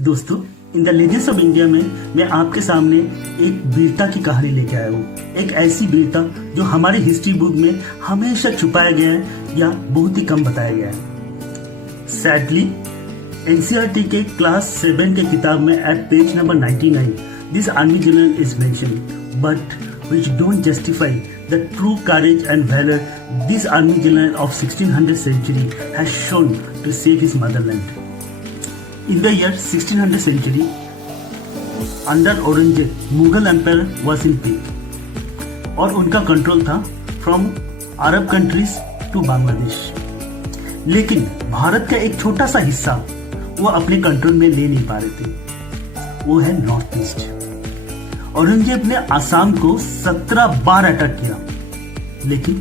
दोस्तों, in the legends of India में मैं आपके सामने एक वीरता की कहानी लेके आया हूँ। एक ऐसी वीरता जो हमारी हिस्ट्री बुक में हमेशा छुपाया गया है या बहुत ही कम बताया गया है। सैडली एनसीईआरटी के क्लास 7 के किताब में at page number 99 this army general is mentioned but which don't justify the true courage and valor this army general of 1600th century has shown to save his motherland. In the year 1600th century, under Aurangzeb, Mughal Empire was in peak और उनका control था from Arab countries to Bangladesh. लेकिन भारत का एक छोटा सा हिस्सा वो अपने कंट्रोल में ले नहीं पा रहे थे, वो है नॉर्थ ईस्ट। औरंगजेब ने आसाम को 17 बार अटैक किया, लेकिन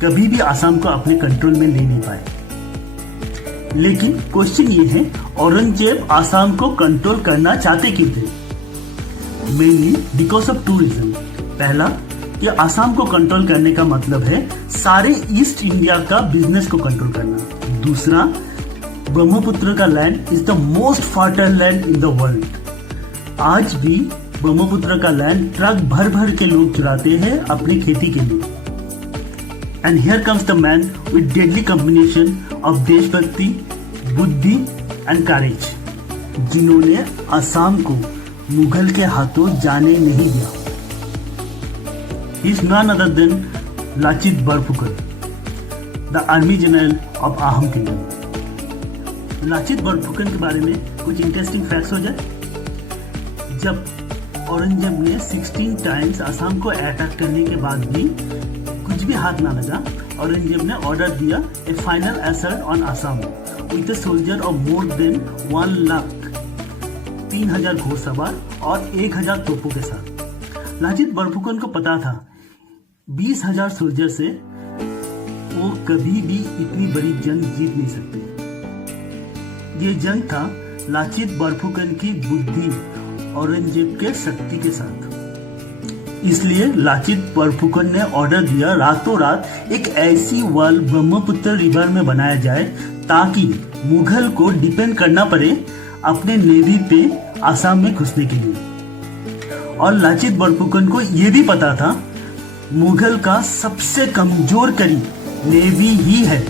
कभी भी आसाम को अपने कंट्रोल में ले नहीं पाए। लेकिन क्वेश्चन ये है, औरंगजेब आसाम को कंट्रोल करना चाहते क्यों थे? Mainly because of two reason. पहला, कि आसाम को कंट्रोल करने का मतलब है सारे ईस्ट इंडिया का बिजनेस को कंट्रोल करना। दूसरा, ब्रह्मपुत्र का land is the most fertile land in the world. आज भी ब्रह्मपुत्र का लैंड ट्रक भर भर के लोग चुराते हैं अपनी खेती के लिए। And here comes the man with deadly combination of देशभक्ति, बुद्धि एंड करेज, जिन्होंने आसाम को मुगल के हाथों जाने नहीं दिया। Is none other than Lachit Barphukan, the army general of Ahom kingdom. Lachit Barphukan के बारे में कुछ इंटरेस्टिंग फैक्ट्स हो जाए। जब औरंगजेब ने 16 टाइम्स आसाम को अटैक करने के बाद भी कुछ भी हाथ ना लगा, औरंगजेब ने ऑर्डर दिया A final assert on Assam with a soldier of more than 1 lakh, 3000 घोड़सवार और 1000 तोपों के साथ। लाचित बरफुकन को पता था 20,000 सोल्जर से वो कभी भी इतनी बड़ी जंग जीत नहीं सकते। ये जंग था लाचित बरफुकन की बुद्धि औरंगजेब के शक्ति के साथ। इसलिए लाचित बरफुकन ने ऑर्डर दिया रातों रात एक ऐसी वॉल ब्रह्मपुत्र रिवर में बनाया जाए ताकि मुगल को डिपेंड करना पड़े अपने नेवी पे आसाम में घुसने के लिए। और लाचित बरफुकन को यह भी पता था मुगल का सबसे कमजोर कड़ी नेवी ही है,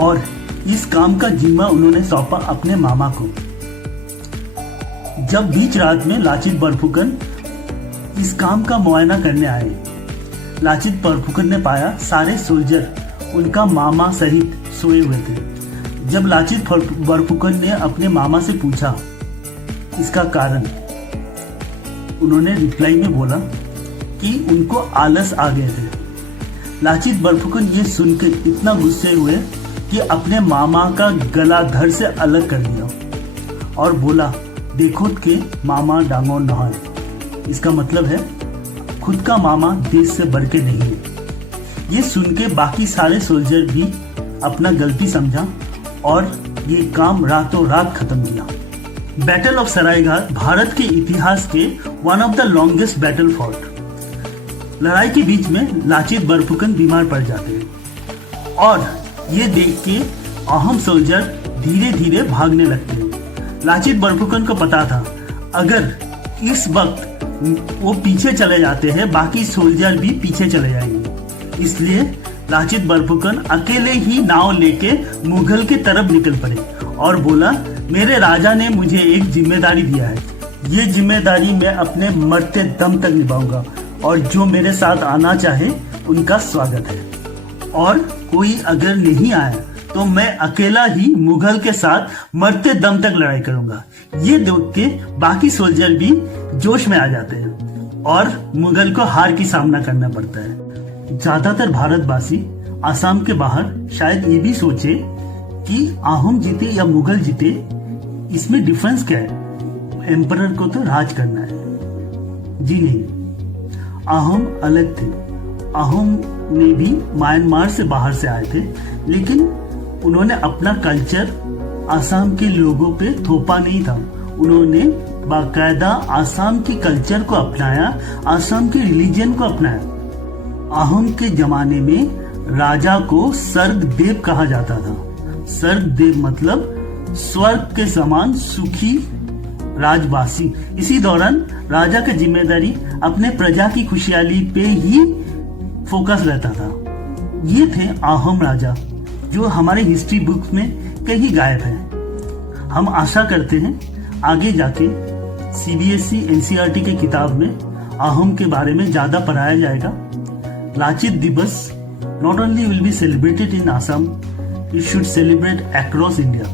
और इस काम का जिम्मा उन्होंने सौंपा अपने मामा को। जब बीच रात में लाचित बरफुकन इस काम का मुआयना करने आए, लाचित बरफुकन ने पाया सारे सोल्जर उनका मामा सहित सोए हुए थे। जब लाचित बरफुकन ने अपने मामा से पूछा इसका कारण, उन्होंने रिप्लाई में बोला कि उनको आलस आ गए थे। लाचित बरफुकन ये सुनकर इतना गुस्से हुए कि अपने मामा का गला धड़ से अलग कर दिया और बोला, देखो के मामा डांगो नहाए। इसका मतलब है खुद का मामा देश से बढ़ के नहीं है। ये सुन के बाकी सारे सोल्जर भी अपना गलती समझा और ये काम रातों रात खत्म किया। बैटल ऑफ सरायघाट भारत के इतिहास के one of the longest battle fought. लड़ाई के बीच में लाचित बरफुकन बीमार पड़ जाते हैं और ये देख के अहम सोल्जर धीरे धीरे भागने लगते हैं। लाचित बरफुकन को पता था अगर इस वक्त वो पीछे चले जाते हैं बाकी सोल्जर भी पीछे चले जाएंगे। इसलिए लाचित बरफुकन अकेले ही नाव लेके मुगल की तरफ निकल पड़े और बोला, मेरे राजा ने मुझे एक जिम्मेदारी दिया है, ये जिम्मेदारी मैं अपने मरते दम तक निभाऊंगा और जो मेरे साथ आना चाहे उनका स्वागत है, और कोई अगर नहीं आया तो मैं अकेला ही मुगल के साथ मरते दम तक लड़ाई करूंगा। ये देख के बाकी सोल्जर भी जोश में आ जाते हैं और मुगल को हार की सामना करना पड़ता है। ज्यादातर भारतवासी आसाम के बाहर शायद ये भी सोचे कि आहम जीते या मुगल जीते, इसमें डिफरेंस क्या है, एम्परर को तो राज करना है। जी नहीं, आहम अलग थे। आहम ने भी म्यांमार से बाहर से आए थे, लेकिन उन्होंने अपना कल्चर आसाम के लोगों पे थोपा नहीं था। उन्होंने बाकायदा आसाम के कल्चर को अपनाया, आसाम के रिलीजन को अपनाया। आहम के जमाने में राजा को स्वर्ग देव कहा जाता था। स्वर्ग देव मतलब स्वर्ग के समान सुखी राजवासी। इसी दौरान राजा की जिम्मेदारी अपने प्रजा की खुशहाली पे ही फोकस रहता था। ये थे अहोम राजा, जो हमारे हिस्ट्री बुक में कहीं गायब है। हम आशा करते हैं आगे जाके सीबीएसई एनसीईआरटी के किताब में अहोम के बारे में ज्यादा पढ़ाया जाएगा। लाचित दिवस not only will be celebrated in Assam, it should celebrate across India.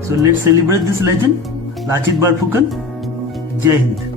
So let's celebrate this legend, Lachit Barphukan. Jai Hind.